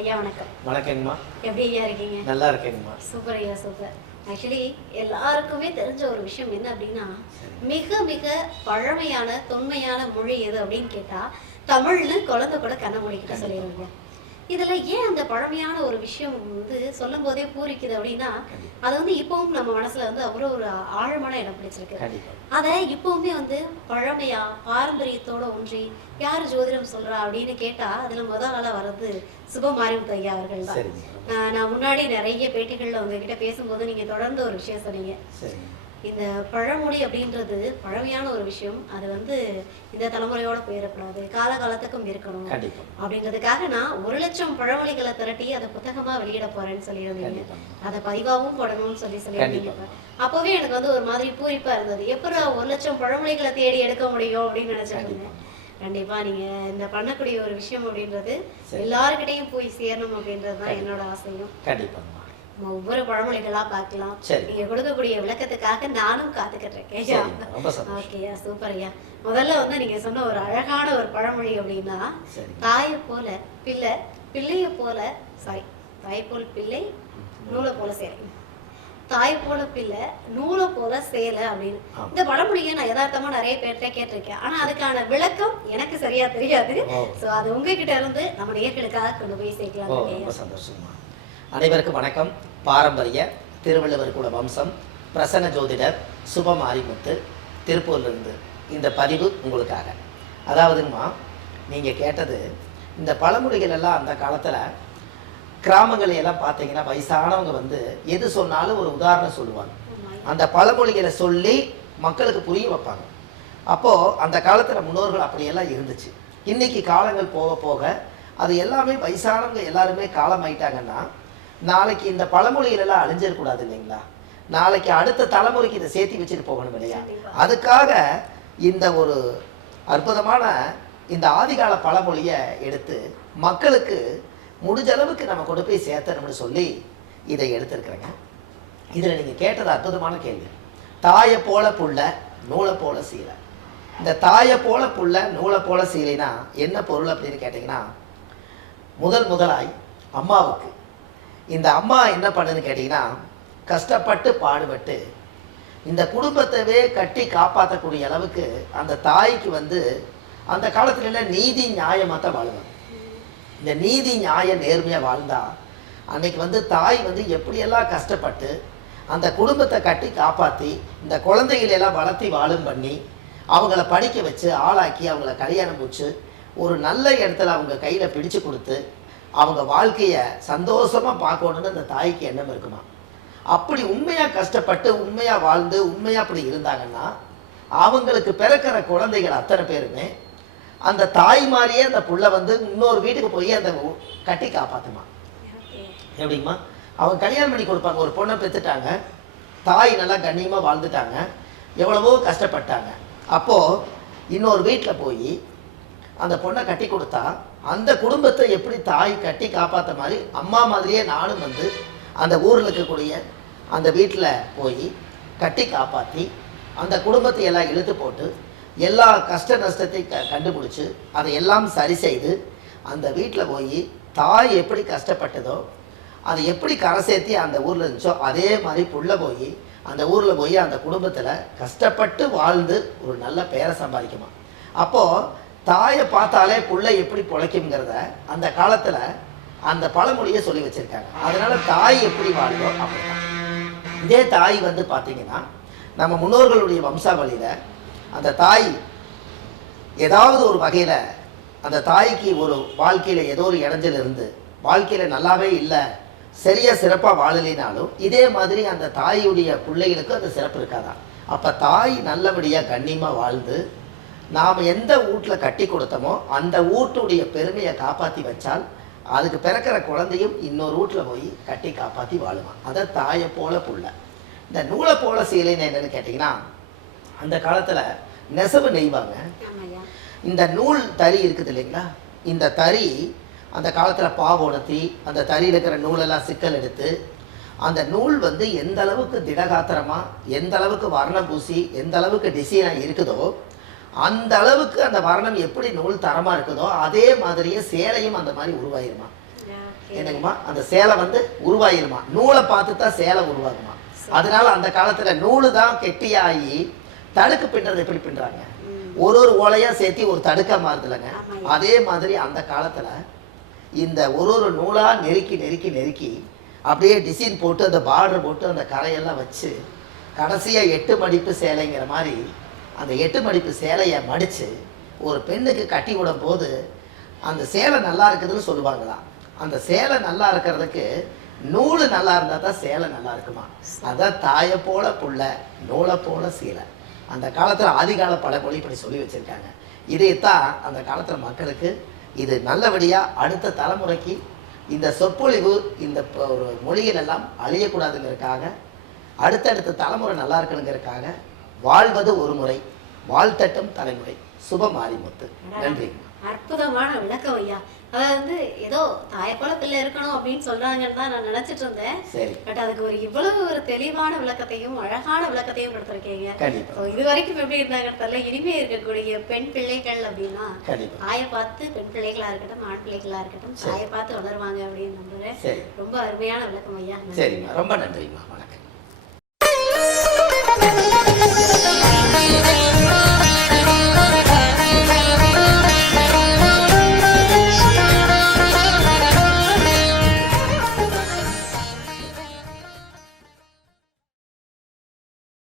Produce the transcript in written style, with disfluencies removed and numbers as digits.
ஐயா வணக்கம். வணக்கங்கம்மா. எப்படி ஐயா இருக்கீங்க? நல்லா இருக்கேங்கம்மா. சூப்பர் ஐயா, சூப்பர். ஆக்சுவலி எல்லாருக்குமே தெரிஞ்ச ஒரு விஷயம் என்ன அப்படின்னா, மிக மிக பழமையான தொன்மையான மொழி எது அப்படின்னு கேட்டா தமிழ்னு குழந்தை கூட கண்ண மூடிக்கிட்ட சொல்லிடுவாங்க. இதுல ஏன் அந்த பழமையான ஒரு விஷயம் சொல்லும் போதே பூரிக்குது அப்படின்னா, அது இப்பவும் நம்ம மனசுல அவ்வளோ ஒரு ஆழமான இடம் பிடிச்சிருக்கு. அதை இப்பவுமே பழமையா பாரம்பரியத்தோட ஒன்றி யார் ஜோதிடம் சொல்றா அப்படின்னு கேட்டா அதுல முதல் ஆளா வர்றது சுபமாரிமுத்து ஐயா அவர்கள் தான். நான் முன்னாடி நிறைய பேட்டிகள்ல உங்ககிட்ட பேசும்போது நீங்க தொடர்ந்து ஒரு விஷயம் சொன்னீங்க. இந்த பழமொழி அப்படின்றது பழமையான ஒரு விஷயம். அது இந்த தலைமுறையோட போயிடக்கூடாது, காலகாலத்துக்கும் இருக்கணும் அப்படின்றதுக்காக நான் 1,00,000 பழமொழிகளை திரட்டி அதை புத்தகமா வெளியிட போறேன்னு சொல்லியிருந்தீங்க. அதை பதிவாகவும் போடணும்னு சொல்லியிருந்தீங்க. அப்பவே எனக்கு ஒரு மாதிரி பூரிப்பா இருந்தது. எப்படி 1,00,000 பழமொழிகளை தேடி எடுக்க முடியும் அப்படின்னு நினைச்சிருந்தேன். கண்டிப்பா நீங்க இந்த பண்ணக்கூடிய ஒரு விஷயம் அப்படின்றது எல்லாருக்கிட்டையும் போய் சேரணும் அப்படின்றதுதான் என்னோட ஆசையும். ஒவ்வொரு பழமொழிகளா பார்க்கலாம். நீங்க கொடுக்கக்கூடிய விளக்கத்துக்காக நானும் காத்துக்கிட்டு இருக்கேன். ஓகேயா, சூப்பர் ஐயா. முதல்ல நீங்க சொன்ன ஒரு அழகான ஒரு பழமொழி அப்படின்னா, தாயை போல பிள்ளை, பிள்ளைய போல தாய் போல் பிள்ளை, நூலை போல சேலை. தாய் போல பிள்ளை, நூலை போல சேலை அப்படின்னு இந்த பழமொழியை நான் யதார்த்தமா நிறைய பேர்கிட்ட கேட்டிருக்கேன். ஆனா அதுக்கான விளக்கம் எனக்கு சரியா தெரியாது. சோ அது உங்ககிட்ட இருந்து நம்ம நேர்களுக்காக கொண்டு போய் சேர்க்கலாம். அனைவருக்கும் வணக்கம். பாரம்பரிய திருவள்ளுவர் குல வம்சம் பிரசன்ன ஜோதிடர் சுபமாரிமுத்து திருப்பூர்லேருந்து இந்த பதிவு உங்களுக்காக. அதாவதுங்கம்மா, நீங்கள் கேட்டது இந்த பழமொழிகள் எல்லாம் அந்த காலத்தில் கிராமங்களையெல்லாம் பார்த்தீங்கன்னா வயசானவங்க எது சொன்னாலும் ஒரு உதாரணம் சொல்லுவாங்க. அந்த பழமொழிகளை சொல்லி மக்களுக்கு புரிய வைப்பாங்க. அப்போது அந்த காலத்தில் முன்னோர்கள் அப்படியெல்லாம் இருந்துச்சு. இன்றைக்கி காலங்கள் போக போக அது எல்லாமே வயசானவங்க எல்லாருமே காலம் ஆயிட்டாங்கன்னா நாளைக்கு இந்த பழமொழிகள் எல்லாம் அழிஞ்சிடக்கூடாது இல்லைங்களா? நாளைக்கு அடுத்த தலைமுறைக்கு இதை சேர்த்து வச்சுட்டு போகணும் இல்லையா? அதுக்காக இந்த ஒரு அற்புதமான இந்த ஆதிகால பழமொழியை எடுத்து மக்களுக்கு முடிஞ்ச அளவுக்கு நம்ம கொண்டு போய் சேர்த்தணும்னு சொல்லி இதை எடுத்திருக்கிறேங்க. இதில் நீங்கள் கேட்டது அற்புதமான கேள்வி. தாயை போல புள்ள, நூலை போல சீலை. இந்த தாயை போல புள்ள, நூலை போல சீலைனா என்ன பொருள் அப்படின்னு கேட்டிங்கன்னா, முதலாய் அம்மாவுக்கு இந்த அம்மா என்ன பண்ணுன்னு கேட்டிங்கன்னா, கஷ்டப்பட்டு பாடுபட்டு இந்த குடும்பத்தவே கட்டி காப்பாற்றக்கூடிய அளவுக்கு அந்த தாய்க்கு அந்த காலத்துல நீதி நியாயமாக தான் வாழ்வாங்க. இந்த நீதி நியாய நேர்மையாக வாழ்ந்தா அன்னைக்கு தாய் எப்படியெல்லாம் கஷ்டப்பட்டு அந்த குடும்பத்தை கட்டி காப்பாற்றி இந்த குழந்தைகளெல்லாம் வளர்த்தி வாழும் பண்ணி அவங்கள படிக்க வச்சு ஆளாக்கி அவங்கள கல்யாணம் முடிச்சு ஒரு நல்ல இடத்துல அவங்க கையில் பிடிச்சு கொடுத்து அவங்க வாழ்க்கையை சந்தோஷமாக பார்க்கணுன்னு அந்த தாய்க்கு எண்ணம் இருக்குமா? அப்படி உண்மையாக கஷ்டப்பட்டு உண்மையாக வாழ்ந்து உண்மையாக அப்படி இருந்தாங்கன்னா அவங்களுக்கு பிறக்கிற குழந்தைகள் அத்தனை பேருமே அந்த தாய் மாதிரியே அந்த புள்ள இன்னொரு வீட்டுக்கு போய் அந்த கட்டி காப்பாற்றுமா. எப்படிங்கம்மா? அவங்க கல்யாணம் பண்ணி கொடுப்பாங்க. ஒரு பொண்ணை பெற்றுட்டாங்க, தாய் நல்லா கண்ணியமாக வாழ்ந்துட்டாங்க, எவ்வளவோ கஷ்டப்பட்டாங்க. அப்போது இன்னொரு வீட்டில் போய் அந்த பொண்ணை கட்டி கொடுத்தா அந்த குடும்பத்தை எப்படி தாய் கட்டி காப்பாற்ற மாதிரி அம்மா மாதிரியே நானும் அந்த ஊரில் இருக்கக்கூடிய அந்த வீட்டில் போய் கட்டி காப்பாற்றி அந்த குடும்பத்தை எல்லாம் இழுத்து போட்டு எல்லா கஷ்ட நஷ்டத்தையும் கண்டுபிடிச்சி அதை எல்லாம் சரி செய்து அந்த வீட்டில் போய் தாய் எப்படி கஷ்டப்பட்டதோ அதை எப்படி கரை சேர்த்தி அந்த ஊரில் இருந்துச்சோ அதே மாதிரி புள்ள போய் அந்த ஊரில் போய் அந்த குடும்பத்தில் கஷ்டப்பட்டு வாழ்ந்து ஒரு நல்ல பேரை சம்பாதிக்குமா. அப்போது தாயை பார்த்தாலே புள்ளை எப்படி பிழைக்குங்கிறத அந்த காலத்தில் அந்த பழமொழியை சொல்லி வச்சுருக்காங்க. அதனால் தாய் எப்படி வாழ்ந்தோ அப்படிதான். இதே தாய் பார்த்தீங்கன்னா நம்ம முன்னோர்களுடைய வம்சாவளியில் அந்த தாய் ஏதாவது ஒரு வகையில் அந்த தாய்க்கு ஒரு வாழ்க்கையில் ஏதோ ஒரு இடைஞ்சல் இருந்து வாழ்க்கையில் நல்லாவே இல்லை, சரியாக சிறப்பாக வாழலினாலும் இதே மாதிரி அந்த தாயுடைய பிள்ளைகளுக்கு அந்த சிறப்பு இருக்காதான். அப்போ தாய் நல்லபடியாக கண்ணியமாக வாழ்ந்து நாம் எந்த வீட்டில் கட்டி கொடுத்தோமோ அந்த வீட்டுடைய பெருமையை காப்பாற்றி வச்சால் அதுக்கு பிறக்கிற குழந்தையும் இன்னொரு வீட்டில் போய் கட்டி காப்பாற்றி வாழுவான். அதை தாயை போல புள்ள. இந்த நூலை போல சீலைன்னு என்னென்னு கேட்டிங்கன்னா, அந்த காலத்தில் நெசவு நெய்வாங்க. இந்த நூல் தறி இருக்குது இல்லைங்களா? இந்த தறி அந்த காலத்தில் பாவுணர்த்தி அந்த தறியில் இருக்கிற நூலெல்லாம் சிக்கல் எடுத்து அந்த நூல் எந்த அளவுக்கு திடகாத்திரமாக எந்த அளவுக்கு வர்ணம் பூசி எந்த அளவுக்கு டிசைனாக இருக்குதோ அந்த அளவுக்கு அந்த வர்ணம் எப்படி நூல் தரமாக இருக்குதோ அதே மாதிரியே சேலையும் அந்த மாதிரி உருவாயிருமா. என்னங்கம்மா அந்த சேலை வந்து உருவாயிருமா, நூலை பார்த்து தான் சேலை உருவாகுமா. அதனால அந்த காலத்துல நூலு தான் கெட்டியாகி தடுக்கு பின்னுறது எப்படி பின்னுறாங்க, ஒரு ஓலையா சேர்த்து ஒரு தடுக்கா மாறுதுலங்க. அதே மாதிரி அந்த காலத்துல இந்த ஒரு நூலா நெருக்கி நெருக்கி நெருக்கி அப்படியே டிசைன் போட்டு அந்த பார்டர் போட்டு அந்த கரையெல்லாம் வச்சு கடைசியா 8 மடிப்பு சேலைங்கிற மாதிரி அந்த 8 மடிப்பு சேலையை மடிச்சு ஒரு பெண்ணுக்கு கட்டி விடும் போது அந்த சேலை நல்லா இருக்குதுன்னு சொல்லுவாங்களாம். அந்த சேலை நல்லா இருக்கிறதுக்கு நூலு நல்லா இருந்தால் தான் சேலை நல்லா இருக்குமா. அதான் தாயை போல புள்ள நூலை போல சீலை. அந்த காலத்தில் ஆதிகால பழமொழி இப்படி சொல்லி வச்சுருக்காங்க. இதைத்தான் அந்த காலத்தில் மக்களுக்கு இது நல்லபடியாக அடுத்த தலைமுறைக்கு இந்த சொற்பொழிவு இந்த ஒரு மொழிகள் எல்லாம் அழியக்கூடாதுங்கிறதுக்காக அடுத்தடுத்த தலைமுறை நல்லா இருக்கணுங்கிறதுக்காக வாழ்வது ஒரு முறை வாழ்த்தட்டும் தலைமுறை. சுப மாரிமுத்து. நன்றி. அற்புதமான விளக்கம் ஐயா. அதாவது ஏதோ தாயை போல பிள்ளை இருக்கணும் அப்படின்னு சொல்றாங்கன்னு தான் நான் நினைச்சிட்டு இருந்தேன். பட் அதுக்கு ஒரு இவ்வளவு ஒரு தெளிவான விளக்கத்தையும் அழகான விளக்கத்தையும் கொடுத்துருக்கீங்க. இது வரைக்கும் எப்படி இருந்தாங்கன்னு தெரியல. இனிமே இருக்கக்கூடிய பெண் பிள்ளைகள் அப்படின்னா தாயை பார்த்து பெண் பிள்ளைகளா இருக்கட்டும் ஆண் பிள்ளைகளா இருக்கட்டும் தாயை பார்த்து வளருவாங்க அப்படின்னு நம்புறேன். ரொம்ப அருமையான விளக்கம் ஐயா. சரிம்மா, ரொம்ப நன்றிம்மா. வணக்கம்.